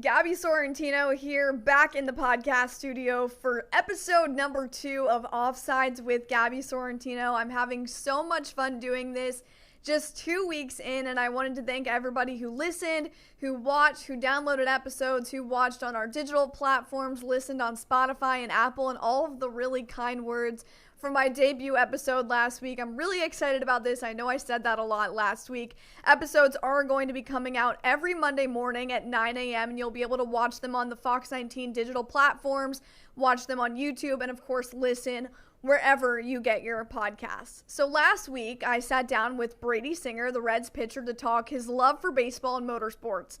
Gabby Sorrentino here, back in the podcast studio for episode number 2 of Offsides with Gabby Sorrentino. I'm having so much fun doing this just 2 weeks in, and I wanted to thank everybody who listened, who watched, who downloaded episodes, who watched on our digital platforms, listened on Spotify and Apple, and all of the really kind words for my debut episode last week. I'm really excited about this. I know I said that a lot last week. Episodes are going to be coming out every Monday morning at 9 a.m. and you'll be able to watch them on the Fox 19 digital platforms, watch them on YouTube, and of course listen wherever you get your podcasts. So last week I sat down with Brady Singer, the Reds pitcher, to talk his love for baseball and motorsports.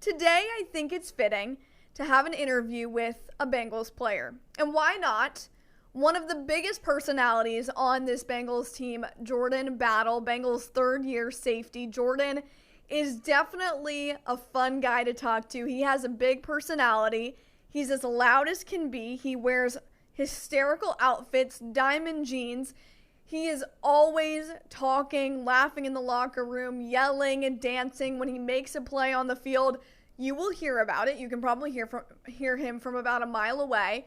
Today I think it's fitting to have an interview with a Bengals player. And why not? One of the biggest personalities on this Bengals team, Jordan Battle, Bengals third-year safety. Jordan is definitely a fun guy to talk to. He has a big personality. He's as loud as can be. He wears hysterical outfits, diamond jeans. He is always talking, laughing in the locker room, yelling and dancing. When he makes a play on the field, you will hear about it. You can probably hear him from about a mile away.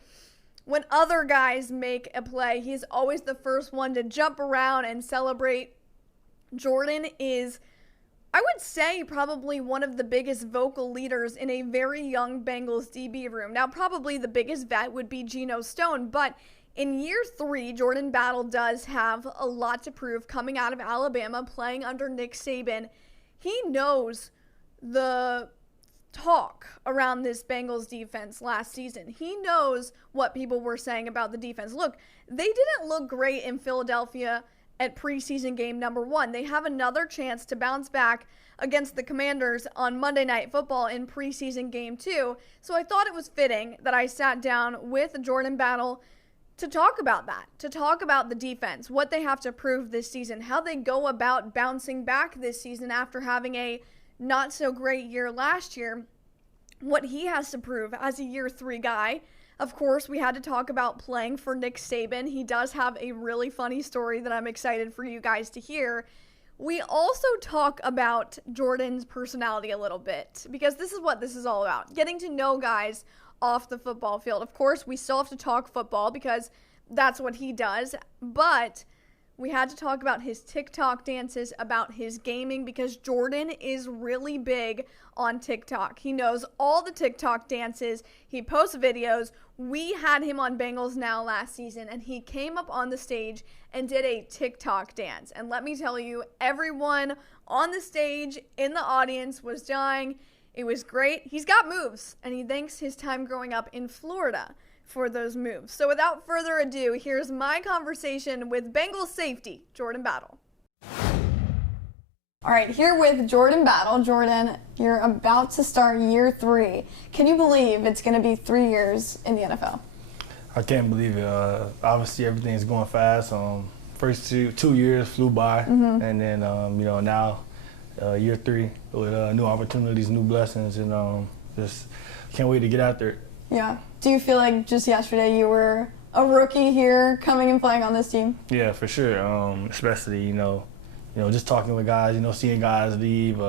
When other guys make a play, he's always the first one to jump around and celebrate. Jordan is, I would say, probably one of the biggest vocal leaders in a very young Bengals DB room. Now, probably the biggest vet would be Geno Stone, but in year 3, Jordan Battle does have a lot to prove coming out of Alabama, playing under Nick Saban. He knows the talk around this Bengals defense last season. He knows what people were saying about the defense. Look, they didn't look great in Philadelphia at preseason game number 1. They have another chance to bounce back against the Commanders on Monday Night Football in preseason game 2. So I thought it was fitting that I sat down with Jordan Battle to talk about that, to talk about the defense, what they have to prove this season, how they go about bouncing back this season after having a not so great year last year, what he has to prove as a year 3 guy. Of course, we had to talk about playing for Nick Saban. He does have a really funny story that I'm excited for you guys to hear. We also talk about Jordan's personality a little bit, because this is what this is all about, getting to know guys off the football field. Of course, we still have to talk football because that's what he does, but we had to talk about his TikTok dances, about his gaming, because Jordan is really big on TikTok. He knows all the TikTok dances. He posts videos. We had him on Bengals Now last season, and he came up on the stage and did a TikTok dance. And let me tell you, everyone on the stage, in the audience, was dying. It was great. He's got moves, and he thanks his time growing up in Florida for those moves. So without further ado, here's my conversation with Bengals safety, Jordan Battle. All right, here with Jordan Battle. Jordan, you're about to start year 3. Can you believe it's going to be 3 years in the NFL? I can't believe it. Obviously, everything's going fast. First two years flew by, and then now year 3 with new opportunities, new blessings, and just can't wait to get out there. Yeah. Do you feel like just yesterday you were a rookie here coming and playing on this team? Yeah, for sure. Especially, just talking with guys, seeing guys leave,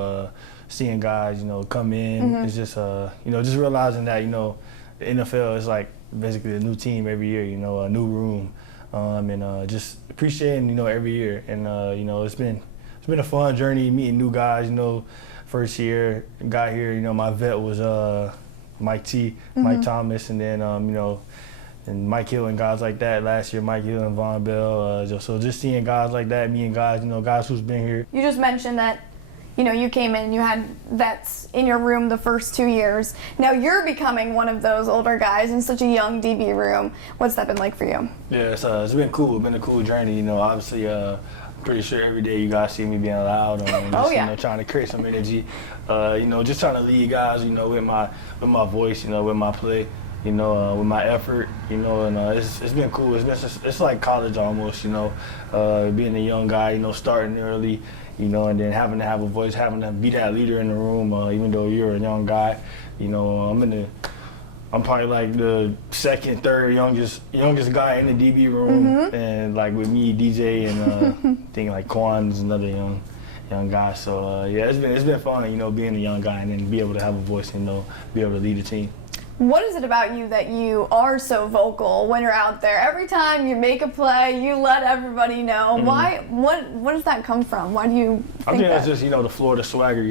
seeing guys, come in. It's just, just realizing that, the NFL is like basically a new team every year, a new room. And just appreciating, every year. And, it's been a fun journey meeting new guys, first year, got here, my vet was Mike Thomas, and then, and Mike Hill and guys like that. Last year, Mike Hill and Von Bell. So just seeing guys like that, meeting guys, guys who's been here. You just mentioned that, you came in, you had vets in your room the first 2 years. Now you're becoming one of those older guys in such a young DB room. What's that been like for you? Yeah, it's been cool. It's been a cool journey. Obviously, pretty sure every day you guys see me being loud, trying to create some energy, just trying to lead guys, with my voice, with my play, with my effort, and it's been cool. It's like college almost, being a young guy, starting early, and then having to have a voice, having to be that leader in the room, even though you're a young guy, I'm probably like the second, third youngest guy in the DB room, and like with me, DJ, and I think like Quan's another young guys. So yeah, it's been fun, being a young guy and then be able to have a voice and be able to lead a team. What is it about you that you are so vocal when you're out there? Every time you make a play, you let everybody know. Mm-hmm. Why? What does that come from? Why do you think I think that? that's just the Florida swagger.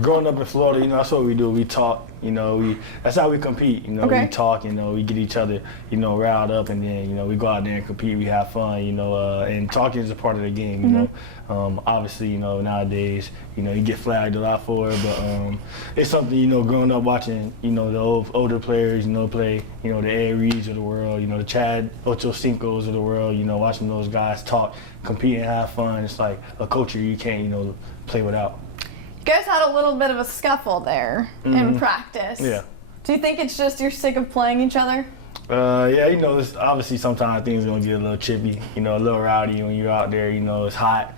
Growing up in Florida, that's what we do. We talk. That's how we compete. Okay. We talk. We get each other riled up, and then we go out there and compete. We have fun. And talking is a part of the game. Obviously, nowadays, you get flagged a lot for it, but it's something growing up watching the older players play the Ed Reeds of the world, the Chad Ochocinco's of the world, watching those guys talk, compete, and have fun. It's like a culture you can't play without. You guys had a little bit of a scuffle there in practice. Yeah. Do you think it's just you're sick of playing each other? Yeah, it's obviously sometimes things are gonna get a little chippy, a little rowdy when you're out there. It's hot.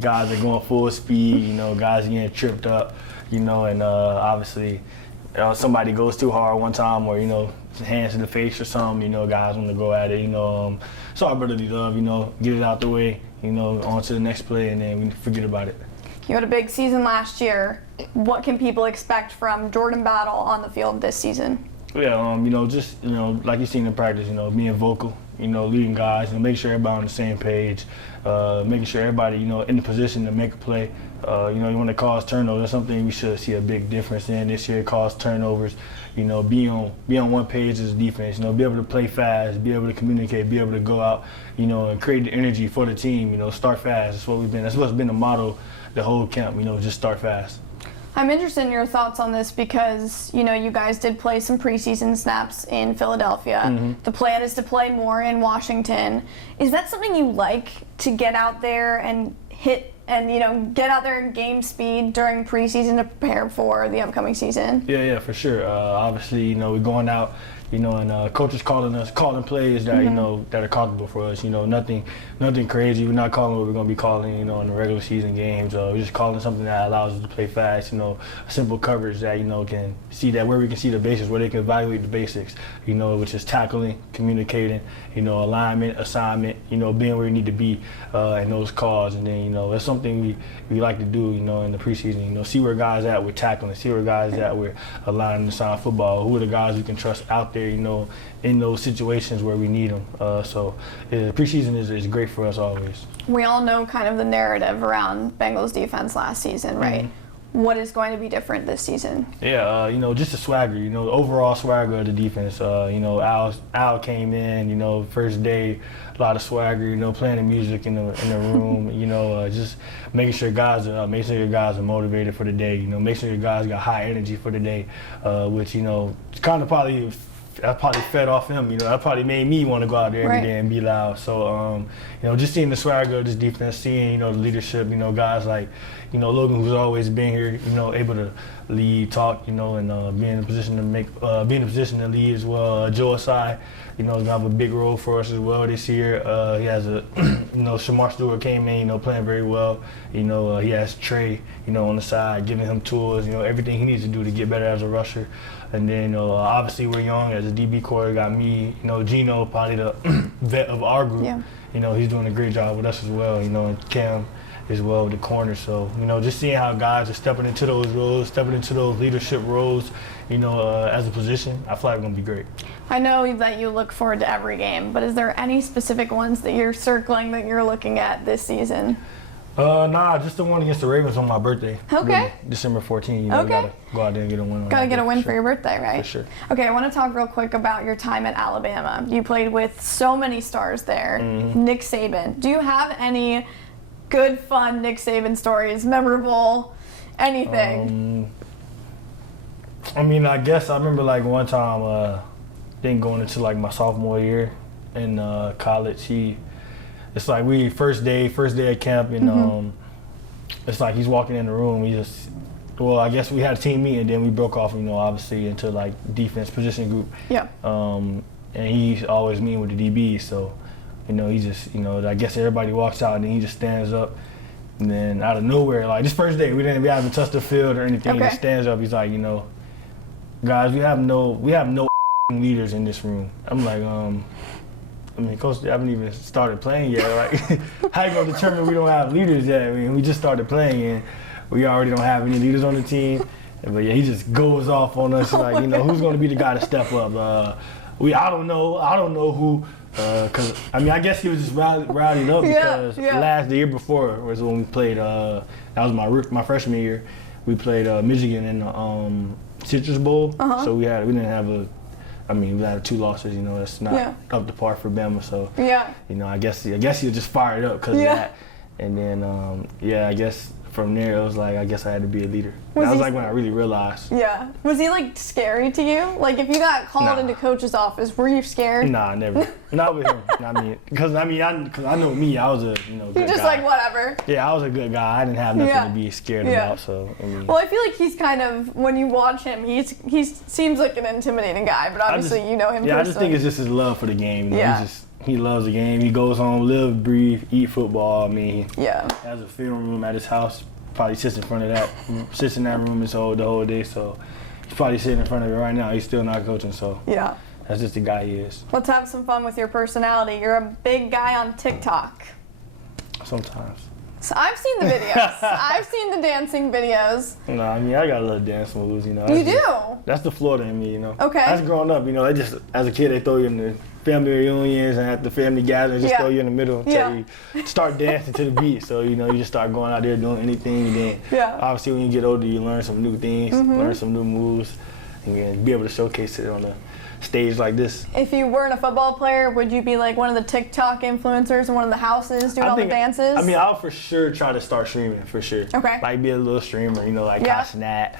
Guys are going full speed. Guys are getting tripped up. And obviously, somebody goes too hard one time, or hands in the face or something. Guys want to go at it. So our brotherly love. Get it out the way. On to the next play, and then we forget about it. You had a big season last year. What can people expect from Jordan Battle on the field this season? Yeah, just like you seen in practice, being vocal, leading guys, make sure everybody on the same page, making sure everybody, in the position to make a play. You want to cause turnovers. That's something we should see a big difference in this year. Cause turnovers, be on one page as defense. Be able to play fast, be able to communicate, be able to go out, and create the energy for the team. Start fast. That's what's been the motto the whole camp. Just start fast. I'm interested in your thoughts on this because, you guys did play some preseason snaps in Philadelphia. Mm-hmm. The plan is to play more in Washington. Is that something you like, to get out there and hit and, get out there in game speed during preseason to prepare for the upcoming season? Yeah, for sure. Obviously, we're going out, and coaches calling plays that, that are comfortable for us. Nothing crazy. We're not calling what we're going to be calling, in the regular season games. We're just calling something that allows us to play fast, a simple coverage that, can see that where we can see the basics, where they can evaluate the basics, which is tackling, communicating, alignment, assignment, being where you need to be in those calls. And then, it's something we like to do, in the preseason, see where guys at with tackling, see where guys at with aligning inside football, who are the guys we can trust out there, in those situations where we need them. So preseason is great for us always. We all know kind of the narrative around Bengals defense last season, right? Mm-hmm. What is going to be different this season? Yeah, just the swagger, the overall swagger of the defense. Al came in, first day, a lot of swagger, playing the music in the room, just making sure guys are up, making sure your guys are motivated for the day, make sure your guys got high energy for the day, which, kind of probably fed off him, that probably made me want to go out there every day and be loud. So, just seeing the swagger of this defense, seeing, the leadership, guys like, Logan, who's always been here, able to lead, talk, and be in a position to lead as well. Joe Asai, is gonna have a big role for us as well this year. He has a, Shamar Stewart came in, playing very well. He has Trey, on the side, giving him tools, everything he needs to do to get better as a rusher. And then, obviously we're young as a DB core. Got me, Gino, probably the vet of our group. Yeah. He's doing a great job with us as well. And Cam as well with the corner. So, just seeing how guys are stepping into those roles, stepping into those leadership roles, as a position, I feel like we're gonna be great. I know that you look forward to every game, but is there any specific ones that you're circling that you're looking at this season? Nah, just the one against the Ravens on my birthday. Okay. Really, December 14th. Okay. Gotta go out there and get a win. Gotta get a win for your birthday, right? For sure. Okay, I want to talk real quick about your time at Alabama. You played with so many stars there. Mm-hmm. Nick Saban. Do you have any good, fun Nick Saban stories, memorable, anything? I guess I remember one time, then going into my sophomore year in college, it's we first day at camp, and it's he's walking in the room. I guess we had a team meeting, then we broke off, obviously into defense position group. Yeah. And he's always meeting with the DBs, so he just I guess everybody walks out and then he just stands up, and then out of nowhere, this first day we haven't touched the field or anything. Okay. He just stands up. He's like, guys, we have no leaders in this room. I'm like, I mean, Coach, I haven't even started playing yet. Like, how you gonna determine we don't have leaders yet? I mean, we just started playing and we already don't have any leaders on the team. But yeah, he just goes off on us like, who's gonna be the guy to step up? I don't know who. Cause I mean, I guess he was just rallied up because the year before was when we played. That was my freshman year. We played Michigan in the Citrus Bowl. So we didn't have we had 2 losses. That's not up to par for Bama. So I guess he was just fired up because of that. And then I guess from there it was like I guess I had to be a leader. That was like when I really realized. Yeah. Was he like scary to you? Like if you got called into coach's office, were you scared? Nah, never. Not with him. Because I know me. I was a good You're just guy. like whatever. Yeah, I was a good guy. I didn't have nothing to be scared about. So well, I feel like he's kind of when you watch him, he seems like an intimidating guy, but obviously you know him. Yeah, personally. I just think it's just his love for the game. He loves the game. He goes home, live, breathe, eat football. I mean, has a film room at his house. Probably sits in front of that, sits in that room the whole day. So he's probably sitting in front of it right now. He's still not coaching. So that's just the guy he is. Let's have some fun with your personality. You're a big guy on TikTok. Sometimes. So I've seen the videos. I've seen the dancing videos. No, I mean I got a little dance moves. You do? That's the Florida in me. Okay. That's growing up. They just as a kid they throw you in the family reunions and at the family gatherings, just throw you in the middle until you start dancing to the beat. So, you just start going out there doing anything. And then obviously when you get older, you learn some new things, learn some new moves, and then be able to showcase it on a stage like this. If you weren't a football player, would you be like one of the TikTok influencers in one of the houses doing all the dances? I mean, I'll for sure try to start streaming, for sure. Okay. Like be a little streamer, like Snat,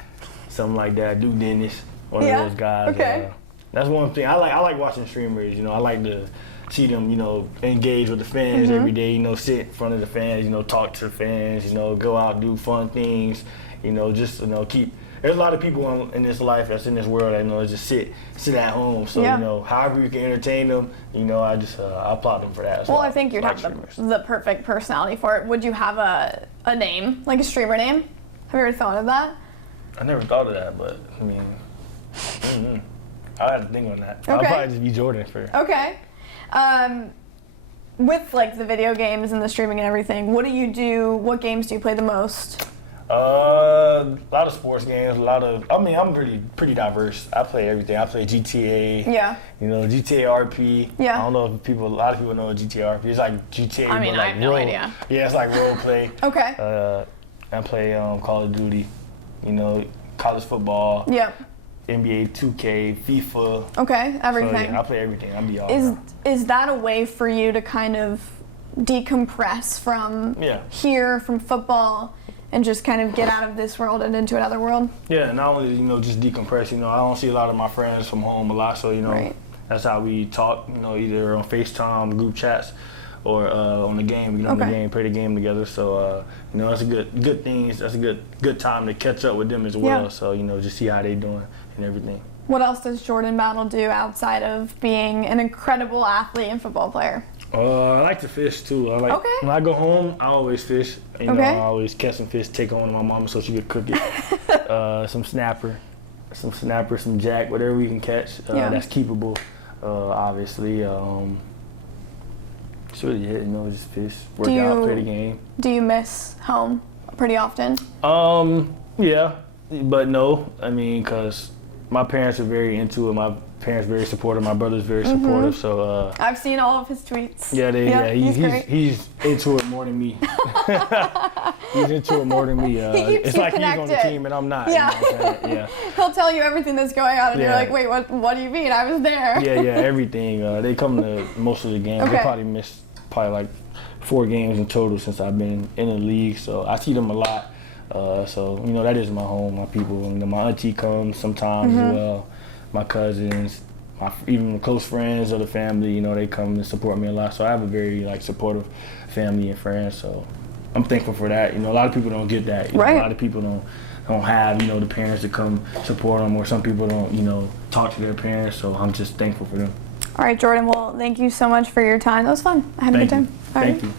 something like that, Duke Dennis, one of those guys. Okay. That's one thing. I like watching streamers. I like to see them, engage with the fans every day. Sit in front of the fans. Talk to the fans. Go out, do fun things. Just keep. There's a lot of people in this life that's in this world that just sit at home. So however you can entertain them, I applaud them for that. Well, I think you'd have the perfect personality for it. Would you have a name, like a streamer name? Have you ever thought of that? I never thought of that, but I mean. I had to think on that. Okay. I'll probably just be Jordan for. Okay. With like the video games and the streaming and everything, what do you do? What games do you play the most? A lot of sports games. I'm pretty diverse. I play everything. I play GTA. Yeah. GTA RP. Yeah. I don't know if a lot of people know what GTA RP. It's like GTA. I mean, but like I have no idea. Yeah, it's like role play. Okay. I play Call of Duty. College football. Yeah. NBA 2K, FIFA. Okay, everything. So, I play everything. I'll be all Is that a way for you to kind of decompress from here, from football, and just kind of get out of this world and into another world? Yeah, not only just decompress. I don't see a lot of my friends from home a lot, so that's how we talk. Either on FaceTime, group chats, or on the game. We get on the game, play the game together. So that's a good thing. That's a good time to catch up with them as well. Yeah. So just see how they doing and everything. What else does Jordan Battle do outside of being an incredible athlete and football player? I like to fish too. When I go home, I always fish. I always catch some fish, take on to my mama so she could cook it. Some snapper, some jack, whatever we can catch that's keepable. Obviously. It's really it, just fish, work out, play the game. Do you miss home pretty often? Yeah, but no. I mean, because my parents are very into it. My parents very supportive. My brother's very supportive. So I've seen all of his tweets. He's into it more than me. He's into it more than me. It's like connected. He's on the team and I'm not. Yeah. He'll tell you everything that's going on, and you're like, wait, what do you mean? I was there. Yeah, everything. They come to most of the games. Okay. They probably missed like 4 games in total since I've been in the league. So I see them a lot. So that is my home, my people. My auntie comes sometimes as well. My cousins, even close friends of the family, they come and support me a lot. So I have a very supportive family and friends. So I'm thankful for that. A lot of people don't get that. A lot of people don't have the parents to come support them, or some people don't talk to their parents. So I'm just thankful for them. All right, Jordan. Well, thank you so much for your time. That was fun. I had a good time. Thank you.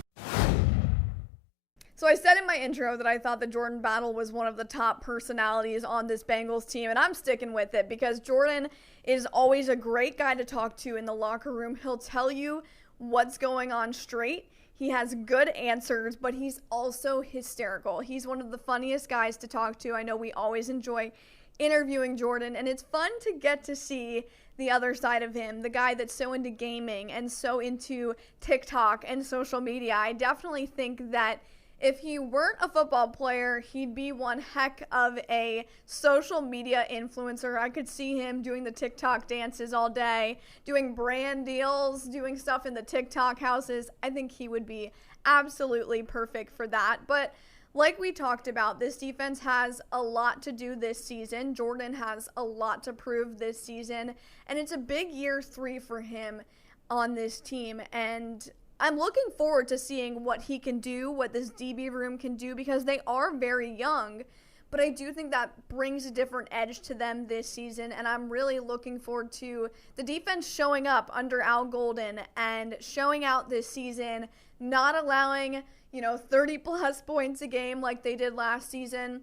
So I said in my intro that I thought that Jordan Battle was one of the top personalities on this Bengals team, and I'm sticking with it because Jordan is always a great guy to talk to in the locker room. He'll tell you what's going on straight. He has good answers, but he's also hysterical. He's one of the funniest guys to talk to. I know we always enjoy interviewing Jordan, and it's fun to get to see the other side of him, the guy that's so into gaming and so into TikTok and social media. I definitely think that if he weren't a football player, he'd be one heck of a social media influencer. I could see him doing the TikTok dances all day, doing brand deals, doing stuff in the TikTok houses. I think he would be absolutely perfect for that. But like we talked about, this defense has a lot to do this season. Jordan has a lot to prove this season, and it's a big year 3 for him on this team. And I'm looking forward to seeing what he can do, what this DB room can do, because they are very young, but I do think that brings a different edge to them this season, and I'm really looking forward to the defense showing up under Al Golden and showing out this season, not allowing 30-plus points a game like they did last season.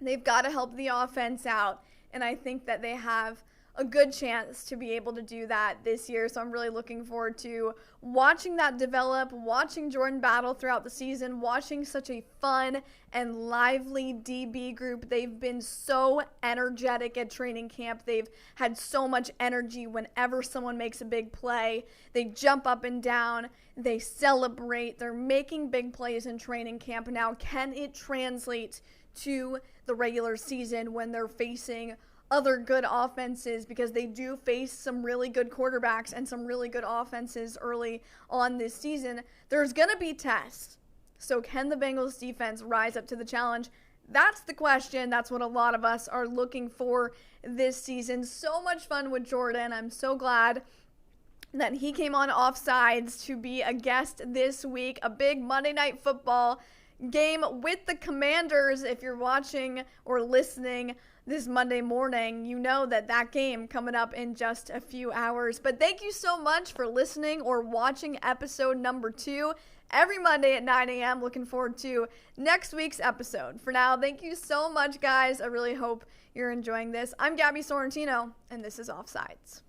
They've got to help the offense out, and I think that they have a good chance to be able to do that this year. So I'm really looking forward to watching that develop, watching Jordan Battle throughout the season, watching such a fun and lively DB group. They've been so energetic at training camp. They've had so much energy whenever someone makes a big play. They jump up and down. They celebrate. They're making big plays in training camp. Now, can it translate to the regular season when they're facing other good offenses, because they do face some really good quarterbacks and some really good offenses early on this season? There's going to be tests. So can the Bengals defense rise up to the challenge? That's the question. That's what a lot of us are looking for this season. So much fun with Jordan. I'm so glad that he came on Offsides to be a guest this week. A big Monday Night Football game with the Commanders. If you're watching or listening this Monday morning, you know that game coming up in just a few hours. But thank you so much for listening or watching episode number 2 every Monday at 9 a.m. Looking forward to next week's episode. For now, thank you so much, guys. I really hope you're enjoying this. I'm Gabby Sorrentino, and this is Offsides.